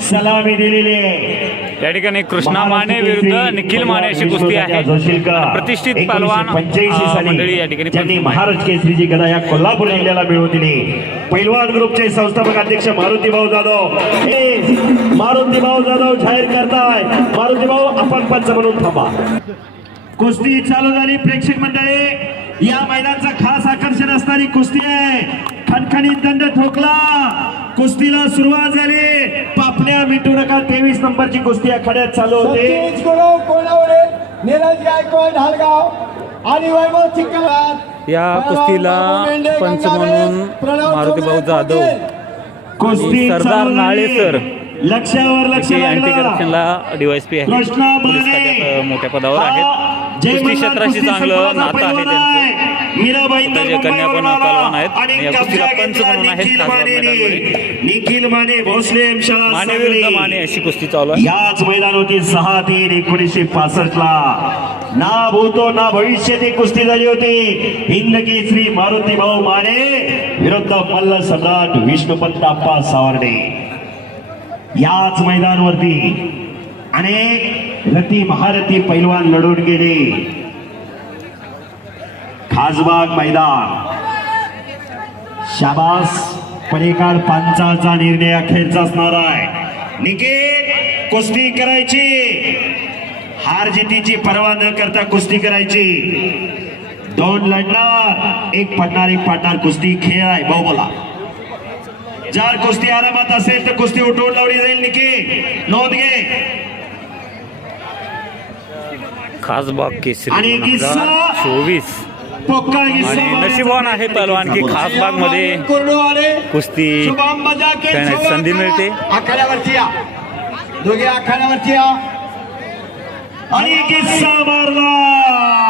सलामी दिलेली आहे. या ठिकाणी कृष्णा माने विरुद्ध निखिल माने अशी कुस्ती आहे. प्रतिष्ठित पहलवान मंडळी या ठिकाणी त्यांनी महाराज केसरीची गदा या कोल्हापूर जिल्ह्याला मिळवून दिली. पैलवान ग्रुपचे संस्थापक अध्यक्ष मारुती भाऊ जाधव. हे मारुती भाऊ जाधव जाहीर करताय. मारुती भाऊ आपण पंच म्हणून थांबा. कुस्ती चालू झाली प्रेक्षक मंडळी. या मैदानाचा खास आकर्षण असणारी कुस्ती आहे. खणखणीत दंड ठोकला. कुस्तीला सुरुवात झाली. पापण्या मिटू नका. तेवीस नंबरची कुस्ती आखाड्यात चालू होते. नीरज गायकवाड आणि वैभव या कुस्तीला पंच म्हणून मारुती भाऊ जाधव. कुस्ती सरदार चालू झाली. नाळे सर लक्षावर लक्ष अँटी लागलं. करप्शनला डीवायसपी आहे. पोलीस. खात्यात मोठ्या पदावर हा, आहेत. कुस्ती क्षेत्राशी चांगलं नातं आहे त्यांचं. मीराबाई कन्या पण आला. पहलवान आहेत. आणि आणि या कब्जा कुस्तीला पंच घेतला म्हणून आहेत निखिल माने भोसले माने सांगली. विरुद्ध माने अशी कुस्ती चालू आहे याच मैदानावरती सहा तीन एकोणीसशे पासष्ट ला ना भूतो ना भविष्य ती कुस्ती झाली होती हिंद केसरी मारुती भाऊ माने विरुद्ध मल्ल सम्राट विष्णुपंत अप्पा सावर्डे याच मैदानावरती अनेक रती महारथी पैलवान लढून गेले खासबाग मैदान. शाबास पलीकाड पंचाचा निर्णय अखेरचा असणार आहे. निकेत कुस्ती करायची. हार जितीची पर्वा न करता कुस्ती करायची. दोन लढणार एक पडणार एक पाडणार कुस्ती खेळ आहे. भाऊ बोला. जर कुस्ती आरामात असेल तर कुस्ती उठवून लावली जाईल निके नोंद घे. खासबाग केसरी चोवीस. नशिबवान आहे पहलवान की खासबागमध्ये कुर्डूवाले कुस्ती खेळण्याची संधी मिळते. आखाड्यावरती या. दोघे आखाड्यावरती या. आणि किस्सा मारला.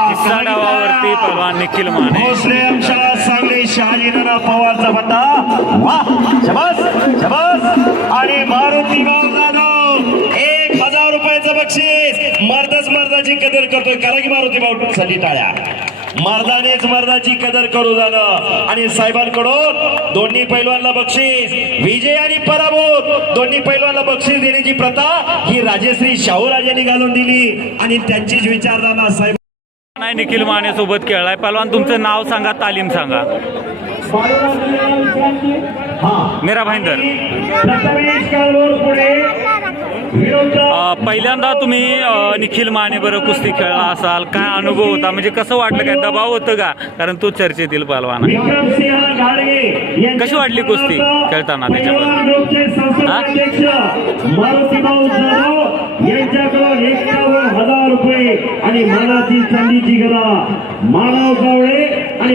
किस्सा डावावरती पहलवान निखिल माने. भोसले अंशाला सांगली शहाजीनाना पवारचा बंदा वा शबास शबास. आणि मारुती एक हजार रुपयाचं बक्षीस. मर्दच मर्दाची कदर करतोय. करा की मारुती भाऊ टाळ्या. मर्दानेच मर्दाची कदर करू जाणं आणि साहेबांकडून दोन्ही पैलवानला बक्षीस विजय आणि पराभूत. दोन्ही पैलवानला बक्षीस देण्याची प्रथा ही राजश्री शाहूराजांनी घालून दिली. आणि त्यांचीच विचारधारणा साहेब नाही निखिल माने सोबत खेळलाय. पहलवान तुमचं नाव सांगा तालीम सांगा. हा मेरा भाईंदर. पहिल्यांदा तुम्ही निखिल माने बरं कुस्ती खेळला असाल. काय अनुभव होता? म्हणजे कसं वाटलं? काय दबाव होतं का? कारण तो चर्चेतील पहलवान आहे. कशी वाटली कुस्ती खेळताना त्याच्याबद्दल? रुपये आणि मानव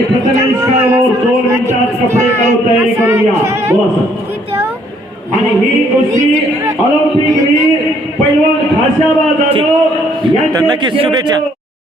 प्रथमेश काळवर दोन मिनिटात कपडे काढून तयारी करून या बोला सर. आणि ही कुस्ती ऑलिम्पिक वीर पैलवान खाशाबा जाधव नक्कीच शुभेच्छा.